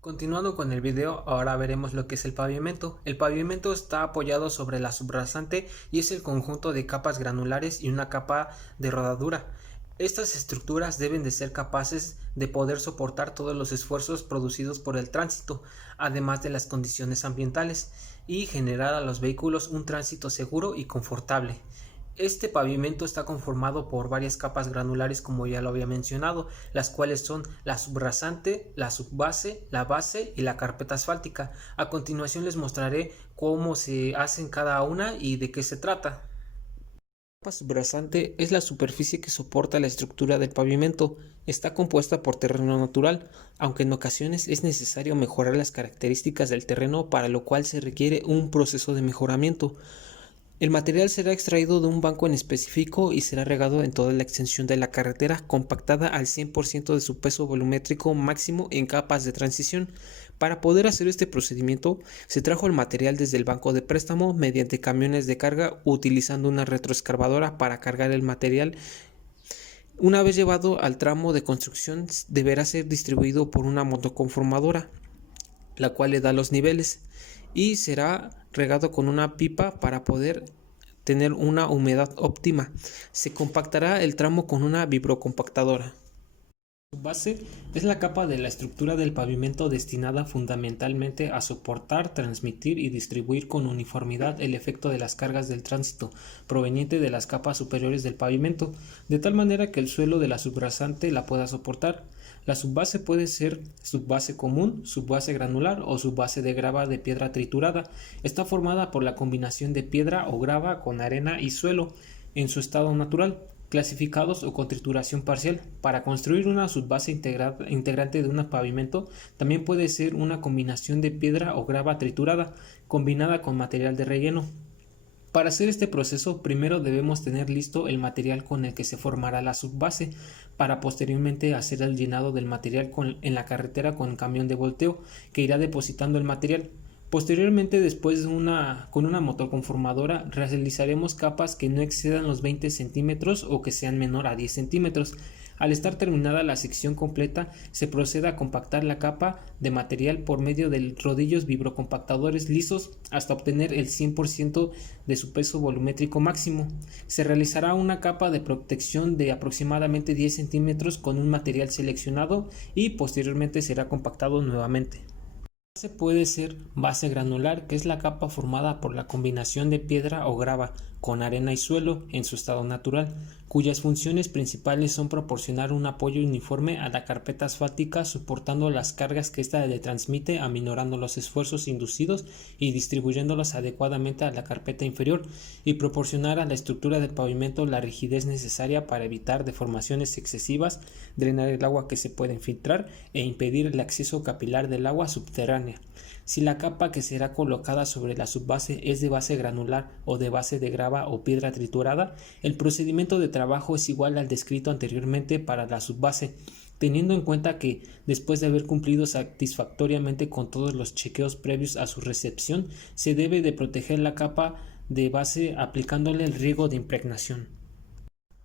Continuando con el video, ahora veremos lo que es el pavimento. El pavimento está apoyado sobre la subrasante y es el conjunto de capas granulares y una capa de rodadura. Estas estructuras deben de ser capaces de poder soportar todos los esfuerzos producidos por el tránsito, además de las condiciones ambientales, y generar a los vehículos un tránsito seguro y confortable. Este pavimento está conformado por varias capas granulares, como ya lo había mencionado, las cuales son la subrasante, la subbase, la base y la carpeta asfáltica. A continuación les mostraré cómo se hacen cada una y de qué se trata. La capa subrasante es la superficie que soporta la estructura del pavimento. Está compuesta por terreno natural, aunque en ocasiones es necesario mejorar las características del terreno, para lo cual se requiere un proceso de mejoramiento. El material será extraído de un banco en específico y será regado en toda la extensión de la carretera, compactada al 100% de su peso volumétrico máximo en capas de transición. Para poder hacer este procedimiento, se trajo el material desde el banco de préstamo mediante camiones de carga, utilizando una retroexcavadora para cargar el material. Una vez llevado al tramo de construcción, deberá ser distribuido por una motoconformadora, la cual le da los niveles, y será regado con una pipa para poder tener una humedad óptima. Se compactará el tramo con una vibrocompactadora. Su base es la capa de la estructura del pavimento destinada fundamentalmente a soportar, transmitir y distribuir con uniformidad el efecto de las cargas del tránsito proveniente de las capas superiores del pavimento, de tal manera que el suelo de la subrasante la pueda soportar. La subbase puede ser subbase común, subbase granular o subbase de grava de piedra triturada. Está formada por la combinación de piedra o grava con arena y suelo en su estado natural, clasificados o con trituración parcial. Para construir una subbase integrante de un pavimento, también puede ser una combinación de piedra o grava triturada combinada con material de relleno. Para hacer este proceso, primero debemos tener listo el material con el que se formará la subbase, para posteriormente hacer el llenado del material en la carretera con camión de volteo, que irá depositando el material. Posteriormente, después con una motoconformadora, realizaremos capas que no excedan los 20 centímetros o que sean menor a 10 centímetros. Al estar terminada la sección completa, se procede a compactar la capa de material por medio de rodillos vibrocompactadores lisos hasta obtener el 100% de su peso volumétrico máximo. Se realizará una capa de protección de aproximadamente 10 centímetros con un material seleccionado y posteriormente será compactado nuevamente. La base puede ser base granular, que es la capa formada por la combinación de piedra o grava con arena y suelo en su estado natural, cuyas funciones principales son proporcionar un apoyo uniforme a la carpeta asfáltica, soportando las cargas que ésta le transmite, aminorando los esfuerzos inducidos y distribuyéndolos adecuadamente a la carpeta inferior, y proporcionar a la estructura del pavimento la rigidez necesaria para evitar deformaciones excesivas, drenar el agua que se puede infiltrar e impedir el acceso capilar del agua subterránea. Si la capa que será colocada sobre la subbase es de base granular o de base de grava o piedra triturada, el procedimiento de trabajo es igual al descrito anteriormente para la subbase, teniendo en cuenta que, después de haber cumplido satisfactoriamente con todos los chequeos previos a su recepción, se debe de proteger la capa de base aplicándole el riego de impregnación.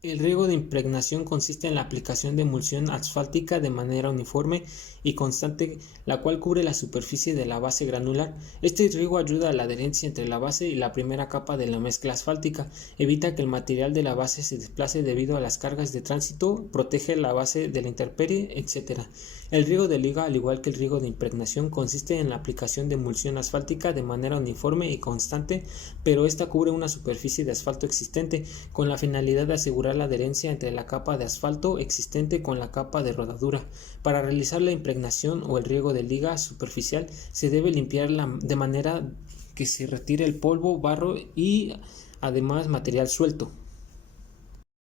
El riego de impregnación consiste en la aplicación de emulsión asfáltica de manera uniforme y constante, la cual cubre la superficie de la base granular. Este riego ayuda a la adherencia entre la base y la primera capa de la mezcla asfáltica, evita que el material de la base se desplace debido a las cargas de tránsito, protege la base de la intemperie, etc. El riego de liga, al igual que el riego de impregnación, consiste en la aplicación de emulsión asfáltica de manera uniforme y constante, pero esta cubre una superficie de asfalto existente, con la finalidad de asegurar la adherencia entre la capa de asfalto existente con la capa de rodadura. Para realizar la impregnación o el riego de liga superficial, se debe limpiarla de manera que se retire el polvo, barro y además material suelto.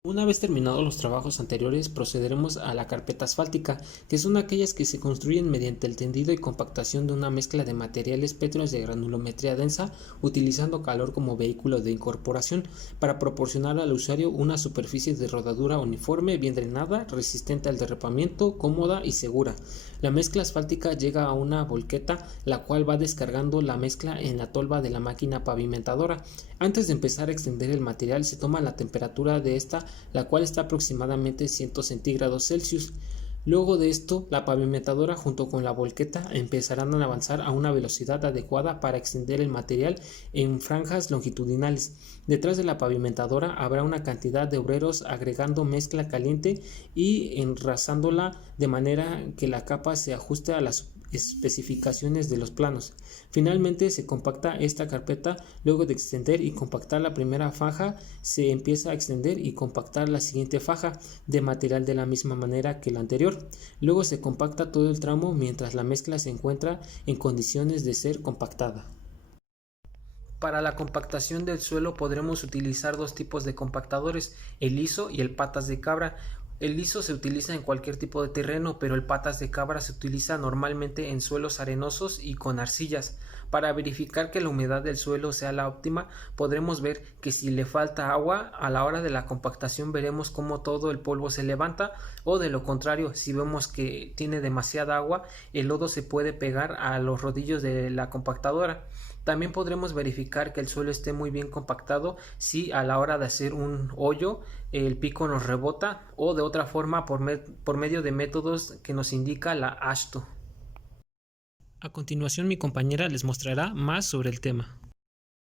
Una vez terminados los trabajos anteriores, procederemos a la carpeta asfáltica, que son aquellas que se construyen mediante el tendido y compactación de una mezcla de materiales pétreos de granulometría densa, utilizando calor como vehículo de incorporación, para proporcionar al usuario una superficie de rodadura uniforme, bien drenada, resistente al derrapamiento, cómoda y segura. La mezcla asfáltica llega a una volqueta, la cual va descargando la mezcla en la tolva de la máquina pavimentadora. Antes de empezar a extender el material, se toma la temperatura de esta, la cual está aproximadamente 100 centígrados Celsius. Luego de esto, la pavimentadora junto con la volqueta empezarán a avanzar a una velocidad adecuada para extender el material en franjas longitudinales. Detrás de la pavimentadora habrá una cantidad de obreros agregando mezcla caliente y enrasándola de manera que la capa se ajuste a las especificaciones de los planos. Finalmente se compacta esta carpeta. Luego de extender y compactar la primera faja, se empieza a extender y compactar la siguiente faja de material de la misma manera que la anterior. Luego se compacta todo el tramo mientras la mezcla se encuentra en condiciones de ser compactada. Para la compactación del suelo podremos utilizar dos tipos de compactadores, el liso y el patas de cabra. El liso se utiliza en cualquier tipo de terreno, pero el patas de cabra se utiliza normalmente en suelos arenosos y con arcillas. Para verificar que la humedad del suelo sea la óptima, podremos ver que si le falta agua, a la hora de la compactación veremos cómo todo el polvo se levanta, o de lo contrario, si vemos que tiene demasiada agua, el lodo se puede pegar a los rodillos de la compactadora. También podremos verificar que el suelo esté muy bien compactado si a la hora de hacer un hoyo el pico nos rebota, o de otra forma por medio de métodos que nos indica la AASHTO. A continuación mi compañera les mostrará más sobre el tema.